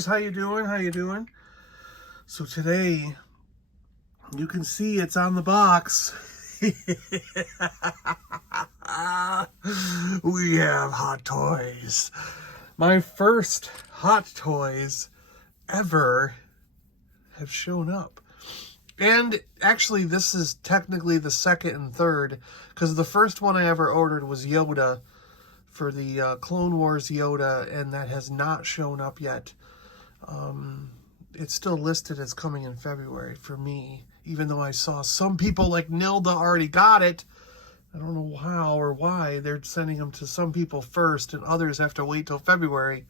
guys, how you doing? How you doing? So today, you can see it's on the box. We have Hot Toys. My first Hot Toys ever have shown up. And actually, this is technically the second and third, because the first one I ever ordered was Yoda for the Clone Wars Yoda, and that has not shown up yet. It's still listed as coming in February for me, even though I saw some people like Nilda already got it. I don't know how or why they're sending them to some people first, and others have to wait till February.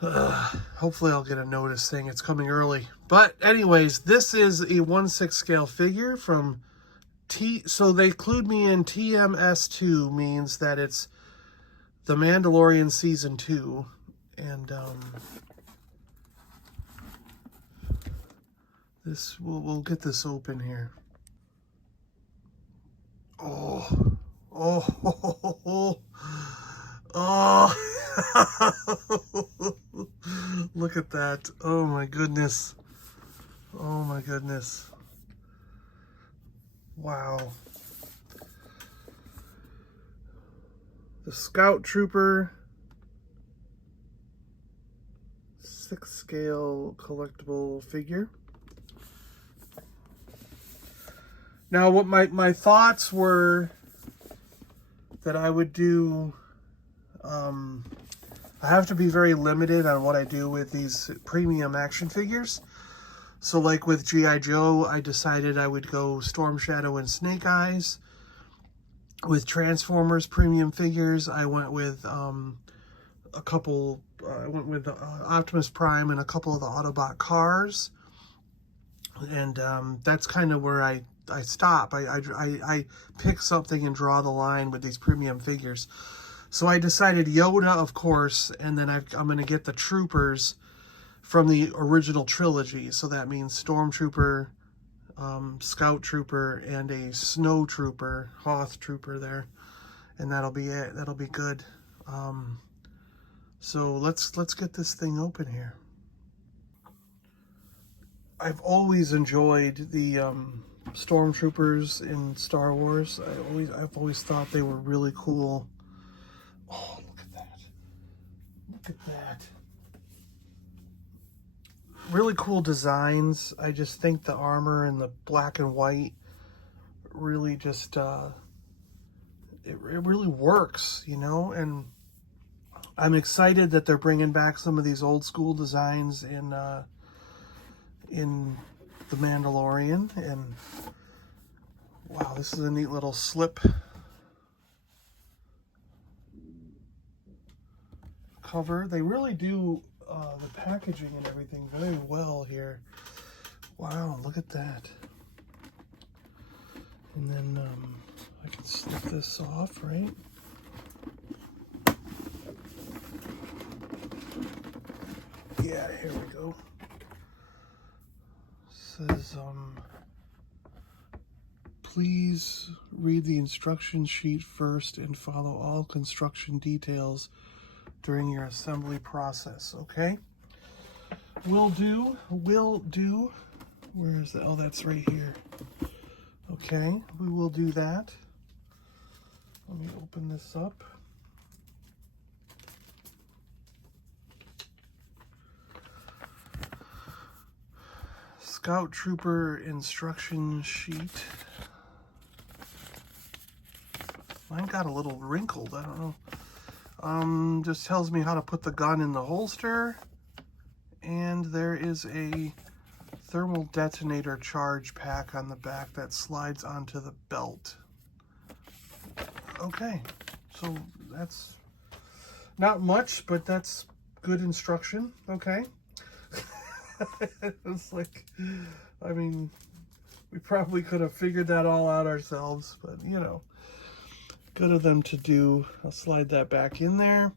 Hopefully I'll get a notice saying it's coming early. But anyways, this is a 1/6 scale figure from so they clued me in. TMS2 means that it's the Mandalorian Season 2. And this we'll get this open here. Oh. Look at that. Oh my goodness. Oh my goodness. Wow. The Scout Trooper 6 scale collectible figure. Now what my thoughts were that I would do, I have to be very limited on what I do with these premium action figures. So like with G.I. Joe, I decided I would go Storm Shadow and Snake Eyes. With Transformers premium figures, I went with a couple, I went with Optimus Prime and a couple of the Autobot cars. And that's kind of where I stop. I pick something and draw the line with these premium figures. So I decided Yoda, of course, and then I'm going to get the Troopers from the original trilogy. So that means Stormtrooper, Scout Trooper, and a Snow Trooper, Hoth Trooper there. And that'll be it. That'll be good. So let's get this thing open here. I've always enjoyed the Stormtroopers in Star Wars. I've always thought they were really cool. Oh, look at that. Look at that. Really cool designs. I just think the armor and the black and white really just, it really works, you know? And I'm excited that they're bringing back some of these old school designs in The Mandalorian. And wow, this is a neat little slip cover. They really do the packaging and everything very well here. Wow, look at that. And then I can slip this off, right? Yeah, here we go. Says, please read the instruction sheet first and follow all construction details during your assembly process, okay? Will do. Where is that? Oh, that's right here. Okay, we will do that. Let me open this up. Scout Trooper instruction sheet. Mine got a little wrinkled, I don't know. Just tells me how to put the gun in the holster. And there is a thermal detonator charge pack on the back that slides onto the belt. Okay, so that's not much, but that's good instruction, okay? It's like, I mean, we probably could have figured that all out ourselves, but you know, good of them to do. I'll slide that back in there.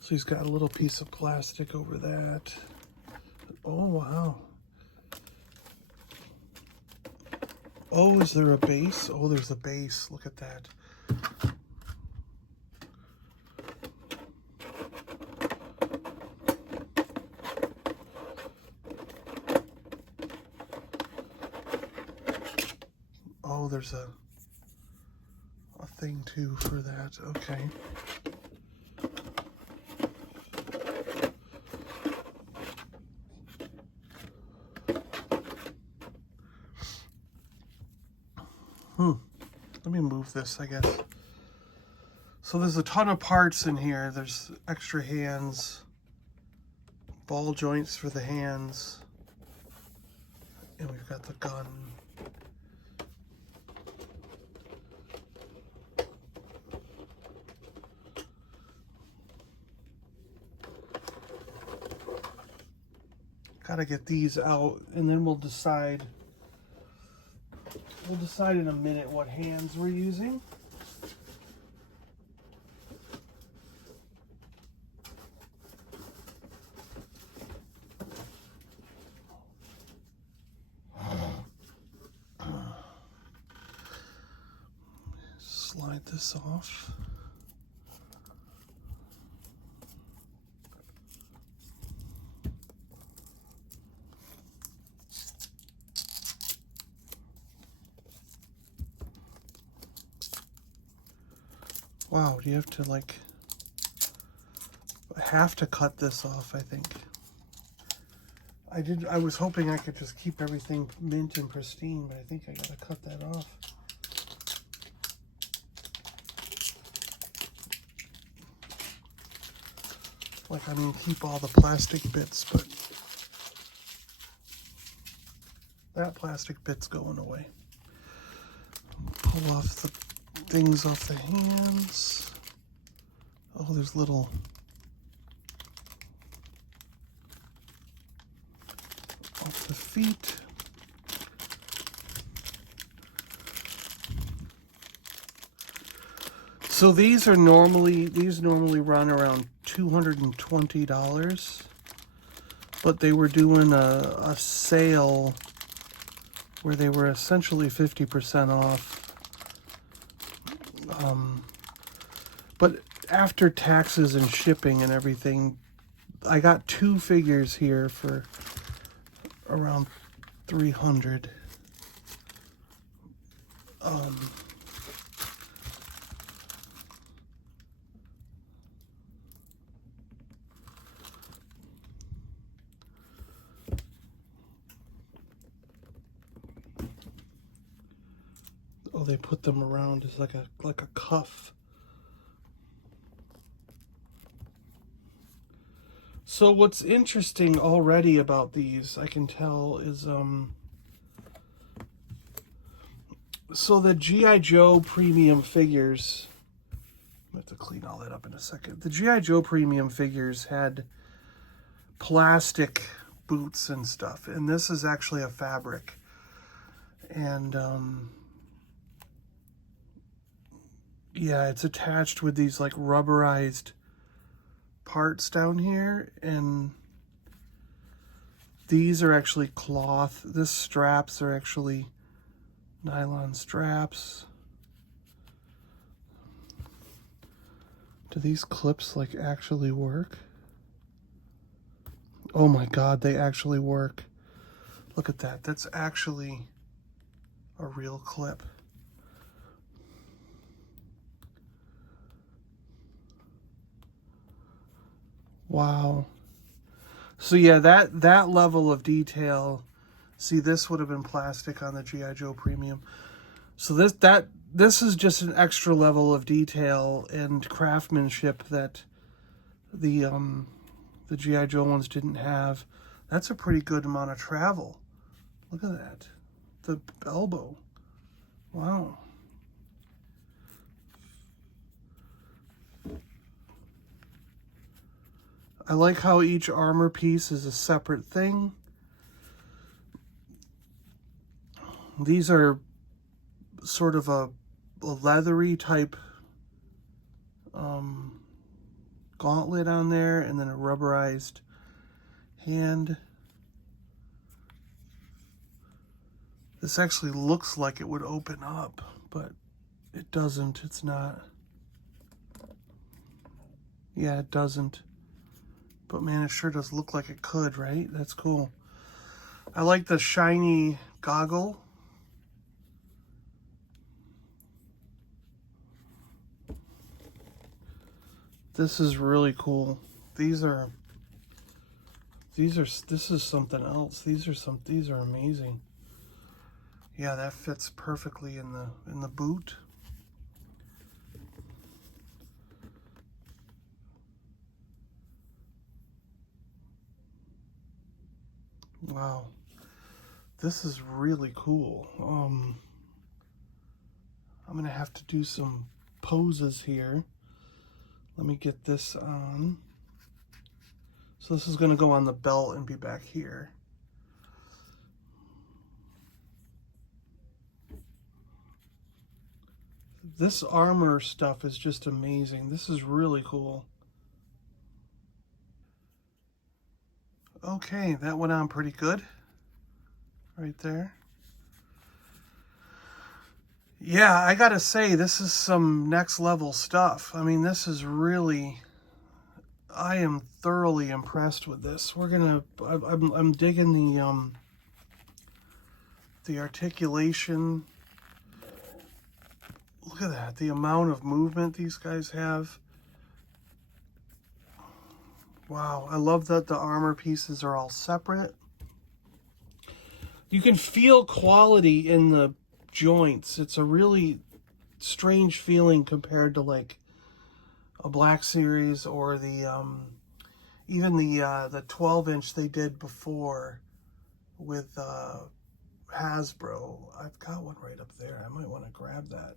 So he's got a little piece of plastic over that. Oh, wow. Oh, is there a base? Oh, there's a base. Look at that. Oh, there's a thing too for that. Okay. Let me move this, I guess. So there's a ton of parts in here. There's extra hands, ball joints for the hands, and we've got the gun. Gotta get these out, and then we'll decide. We'll decide in a minute what hands we're using. Slide this off. Wow, do you have to like, I have to cut this off, I think. I was hoping I could just keep everything mint and pristine, but I think I gotta cut that off. Like, I mean, keep all the plastic bits, but that plastic bit's going away. Pull off the things off the hands. Oh, there's little off the feet. So these normally run around $220, but they were doing a sale where they were essentially 50% off. But after taxes and shipping and everything, I got 2 figures here for around $300. Oh, they put them around as like a cuff. So what's interesting already about these, I can tell, is so the G.I. Joe premium figures, I have to clean all that up in a second. The G.I. Joe premium figures had plastic boots and stuff, and this is actually a fabric. And yeah, it's attached with these like rubberized parts down here, and these are actually cloth. This straps are actually nylon straps. Do these clips like actually work? Oh my God, they actually work. Look at that. That's actually a real clip. Wow. So yeah, that level of detail. See, this would have been plastic on the G.I. Joe Premium. So this is just an extra level of detail and craftsmanship that the G.I. Joe ones didn't have. That's a pretty good amount of travel. Look at that. The elbow. Wow. I like how each armor piece is a separate thing. These are sort of a leathery type gauntlet on there, and then a rubberized hand. This actually looks like it would open up, but it doesn't. It's not. Yeah, it doesn't. But man, it sure does look like it could, right? That's cool. I like the shiny goggle. This is really cool. This is something else. These are amazing. Yeah, that fits perfectly in the boot. Wow. This is really cool. I'm gonna have to do some poses here. Let me get this on. So this is gonna go on the belt and be back here. This armor stuff is just amazing. This is really cool. Okay, that went on pretty good. Right there. Yeah, I gotta say, this is some next level stuff. I mean, this is really, I am thoroughly impressed with this. I'm digging the articulation. Look at that, the amount of movement these guys have. Wow, I love that the armor pieces are all separate. You can feel quality in the joints. It's a really strange feeling compared to like a Black Series or the even the 12-inch they did before with Hasbro. I've got one right up there. I might want to grab that.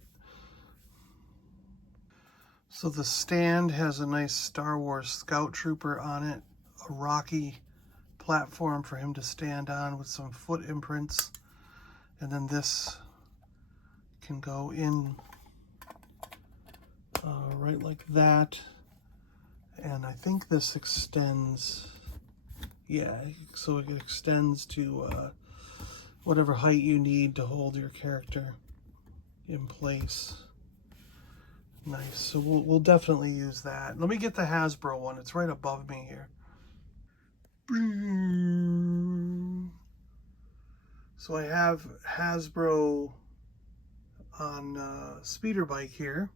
So the stand has a nice Star Wars Scout Trooper on it, a rocky platform for him to stand on with some foot imprints, and then this can go in right like that, and I think this extends, yeah, so it extends to whatever height you need to hold your character in place. Nice. So we'll definitely use that. Let me get the Hasbro one. It's right above me here. So I have Hasbro on speeder bike here,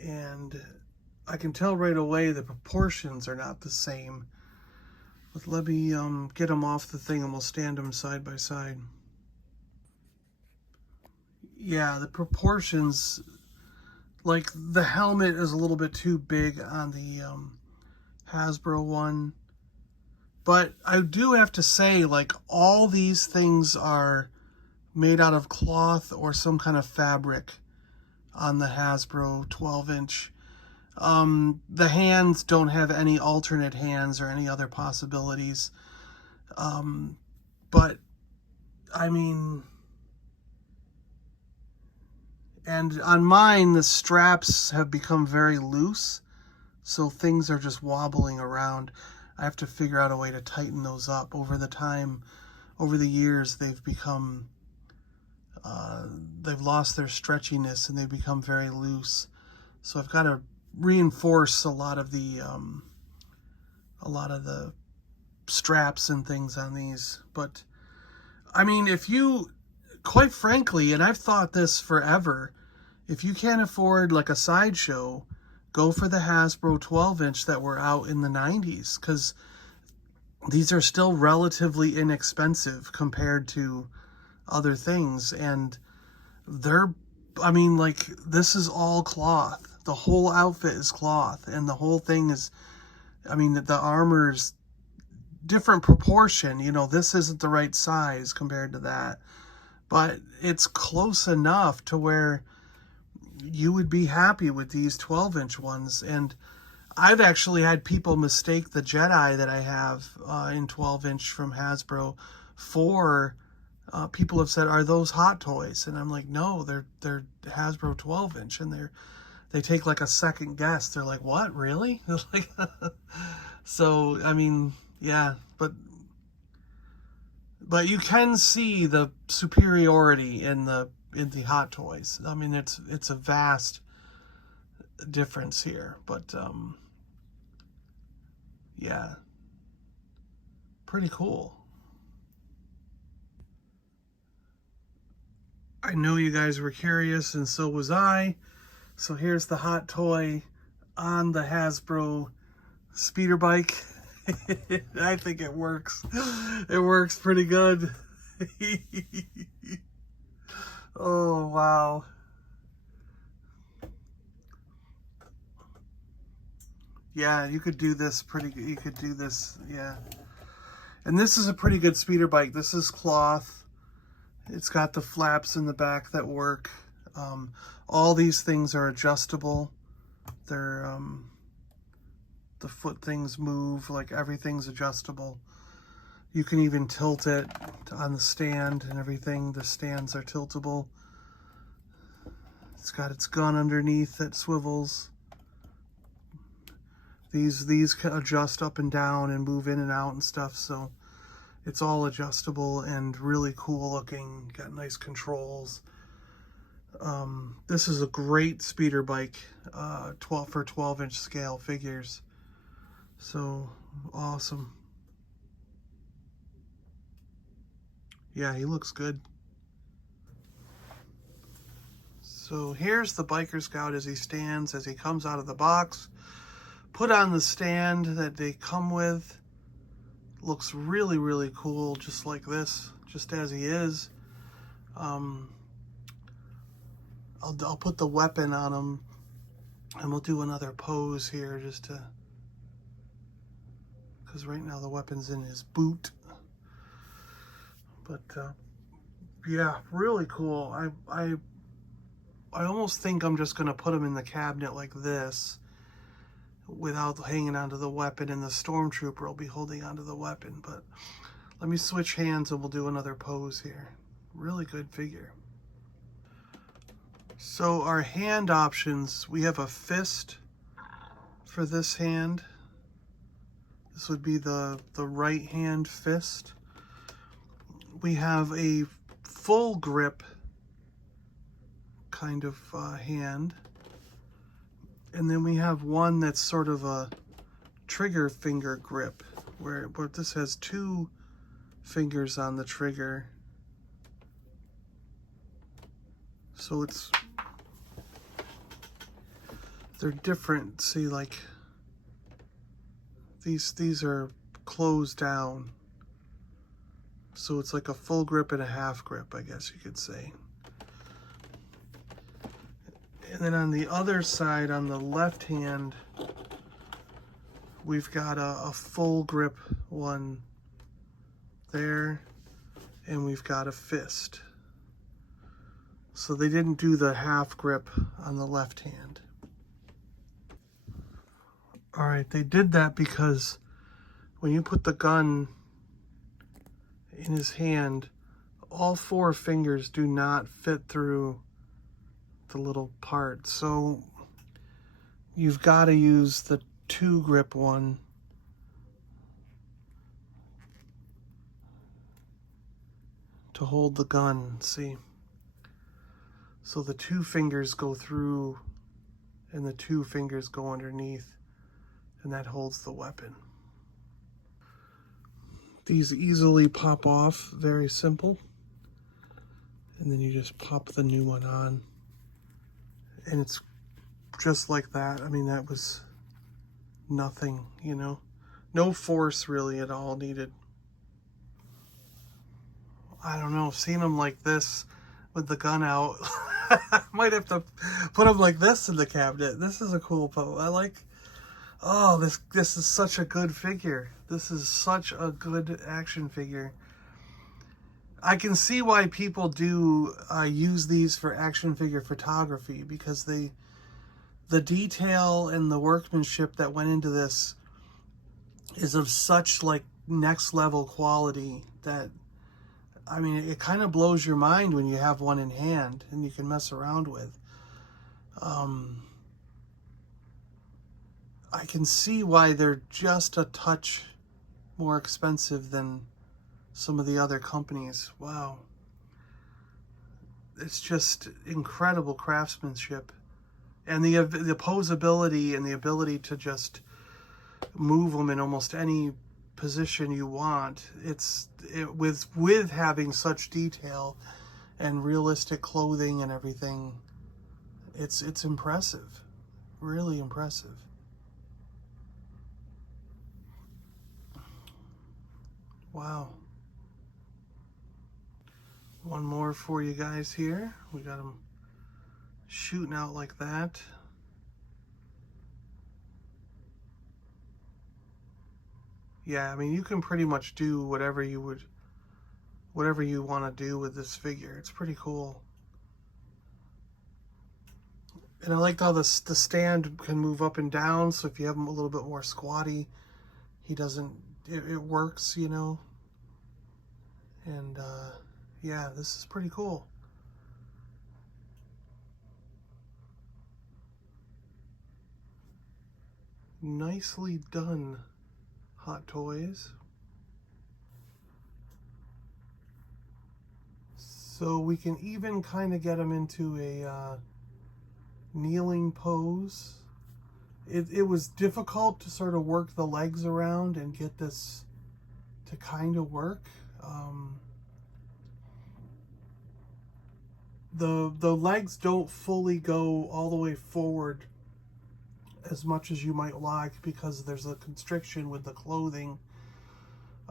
and I can tell right away the proportions are not the same. But let me get them off the thing and we'll stand them side by side. Yeah, the proportions, like the helmet is a little bit too big on the Hasbro one. But I do have to say, like, all these things are made out of cloth or some kind of fabric on the Hasbro 12-inch. The hands don't have any alternate hands or any other possibilities. But, I mean, and on mine, the straps have become very loose, so things are just wobbling around. I have to figure out a way to tighten those up. Over the years, they've become, they've lost their stretchiness and they've become very loose. So I've got to reinforce a lot of the straps and things on these. But I mean, if you, quite frankly, and I've thought this forever, if you can't afford like a Sideshow, go for the Hasbro 12-inch that were out in the 90s, because these are still relatively inexpensive compared to other things. And they're, I mean, like, this is all cloth. The whole outfit is cloth, and the whole thing is, I mean, the armor's different proportion. You know, this isn't the right size compared to that, but it's close enough to where you would be happy with these 12-inch ones. And I've actually had people mistake the Jedi that I have in 12-inch from Hasbro for, people have said, are those Hot Toys? And I'm like, no, they're Hasbro 12-inch, and they take like a second guess. They're like, what, really? Like, so, I mean, yeah, but you can see the superiority in the Hot Toys. I mean, it's a vast difference here, but yeah, pretty cool. I know you guys were curious, and so was I. So here's the Hot Toy on the Hasbro speeder bike. I think it works. It works pretty good. Oh, wow. Yeah, you could do this you could do this, yeah. And this is a pretty good speeder bike. This is cloth. It's got the flaps in the back that work. All these things are adjustable. They're, the foot things move, like everything's adjustable. You can even tilt it on the stand and everything. The stands are tiltable. It's got its gun underneath that swivels. These can adjust up and down and move in and out and stuff, so it's all adjustable and really cool looking. Got nice controls. This is a great speeder bike, 12-inch scale figures. So awesome. Yeah, he looks good. So here's the Biker Scout as he stands, as he comes out of the box. Put on the stand that they come with. Looks really, really cool, just like this, just as he is. I'll put the weapon on him, and we'll do another pose here just to, because right now the weapon's in his boot. But yeah, really cool. I almost think I'm just gonna put him in the cabinet like this, without hanging onto the weapon, and the stormtrooper will be holding onto the weapon. But let me switch hands and we'll do another pose here. Really good figure. So our hand options, we have a fist for this hand. This would be the right hand fist. We have a full grip kind of hand. And then we have one that's sort of a trigger finger grip, where this has 2 fingers on the trigger. So they're different. See, like these are closed down. So it's like a full grip and a half grip, I guess you could say. And then on the other side, on the left hand, we've got a full grip one there, and we've got a fist. So they didn't do the half grip on the left hand. All right, they did that because when you put the gun in his hand, all 4 fingers do not fit through the little part, so you've got to use the 2 grip one to hold the gun. See, so the 2 fingers go through and the 2 fingers go underneath, and that holds the weapon. These easily pop off, very simple, and then you just pop the new one on. And it's just like that. I mean, that was nothing, you know. No force really at all needed. I don't know, seeing him like this with the gun out, might have to put him like this in the cabinet. This is a cool pose. I like, oh, this is such a good figure. This is such a good action figure. I can see why people do use these for action figure photography, because the detail and the workmanship that went into this is of such like next level quality that, I mean, it kind of blows your mind when you have one in hand and you can mess around with. I can see why they're just a touch more expensive than some of the other companies. Wow. It's just incredible craftsmanship. And the posability and the ability to just move them in almost any position you want. With having such detail and realistic clothing and everything, it's impressive. really impressive. Wow. One more for you guys here. We got him shooting out like that. Yeah, I mean, you can pretty much do whatever you want to do with this figure. It's pretty cool. And I like how the stand can move up and down, so if you have him a little bit more squatty, he doesn't, it works, you know. And yeah, this is pretty cool. Nicely done, Hot Toys. So we can even kind of get him into a kneeling pose. It was difficult to sort of work the legs around and get this to kind of work. The legs don't fully go all the way forward as much as you might like because there's a constriction with the clothing.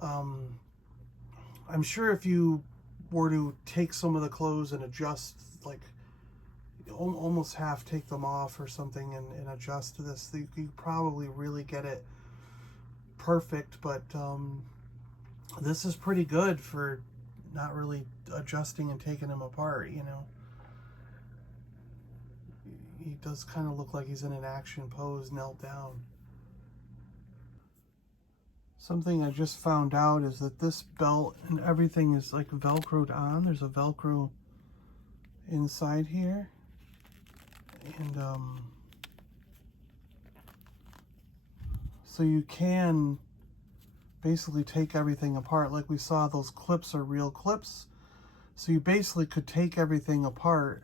I'm sure if you were to take some of the clothes and adjust, like almost half take them off or something and adjust to this, you probably really get it perfect. But this is pretty good for not really adjusting and taking them apart, you know. He does kind of look like he's in an action pose, knelt down. Something I just found out is that this belt and everything is like velcroed on. There's a velcro inside here. And so you can basically take everything apart. Like we saw, those clips are real clips. So you basically could take everything apart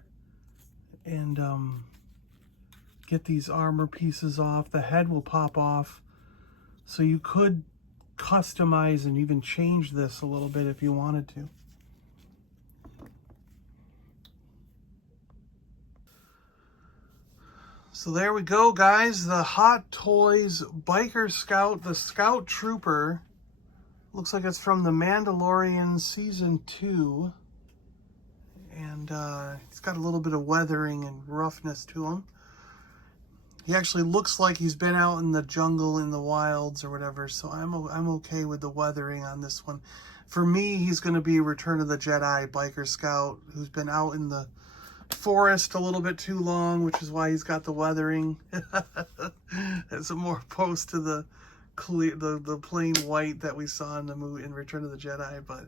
and get these armor pieces off. The head will pop off. So you could customize and even change this a little bit if you wanted to. So there we go, guys. The Hot Toys Biker Scout, the Scout Trooper. Looks like it's from the Mandalorian Season 2. And it's got a little bit of weathering and roughness to him. He actually looks like he's been out in the jungle, in the wilds or whatever, so I'm okay with the weathering on this one. For me, he's going to be Return of the Jedi Biker Scout, who's been out in the forest a little bit too long, which is why he's got the weathering. As a more opposed to the clear, the plain white that we saw in the movie in Return of the Jedi. But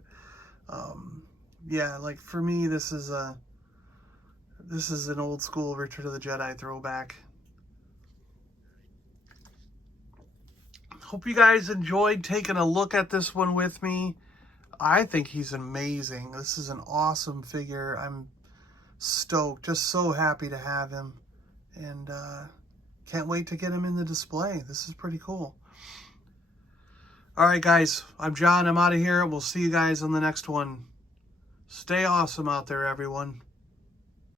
yeah, like for me, this is an old school Return of the Jedi throwback. Hope you guys enjoyed taking a look at this one with me. I think he's amazing. This is an awesome figure. I'm stoked, just so happy to have him, and can't wait to get him in the display. This is pretty cool. All right, guys, I'm John. I'm out of here. We'll see you guys on the next one. Stay awesome out there, everyone.